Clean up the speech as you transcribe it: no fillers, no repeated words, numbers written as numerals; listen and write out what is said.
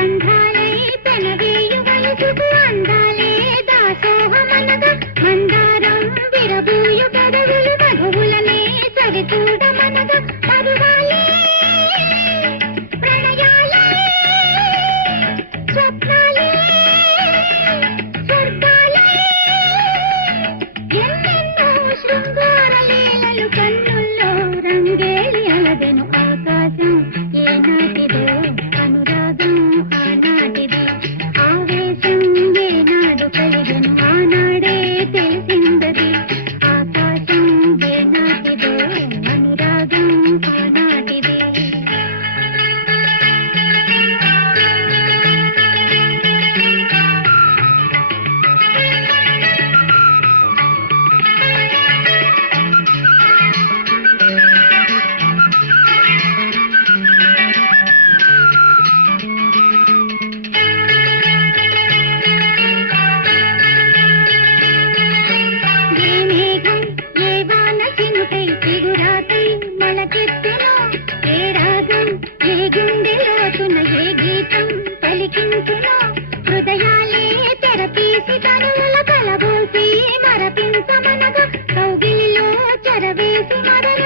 బంధాలై పెనవేయు వయసుకు అందాలే దాసోహమనగా మందారం విరబూయు పెదవులు మధువులనే సరిచూడమనగా పరువాలే ప్రణయాలే స్వప్నాలే స్వర్గాలే ఎన్నెన్నో శృంగార లీలలు కన్నుల్లో రంగేలి అలదెను ఆకాశం ఏనాటిదో అనురాగం ఆనాటిదో ఆవేశం ఏనాడు కలిగెను ఆనాడే తెలిసిందది ఆకాశం ఏనాటిదో అనురాగం ఆనాటిది ఏ మేఘం ఏ వాన చినుకై చిగురాకై మొలకెత్తునో ఏ రాగం ఏ గుండె లోతున ఏ గీతం పలికించునో హృదయాలే తెరపీసి కనుల కలబోసి మరపించమనగా కౌగిలిలో చెరవేసి మరల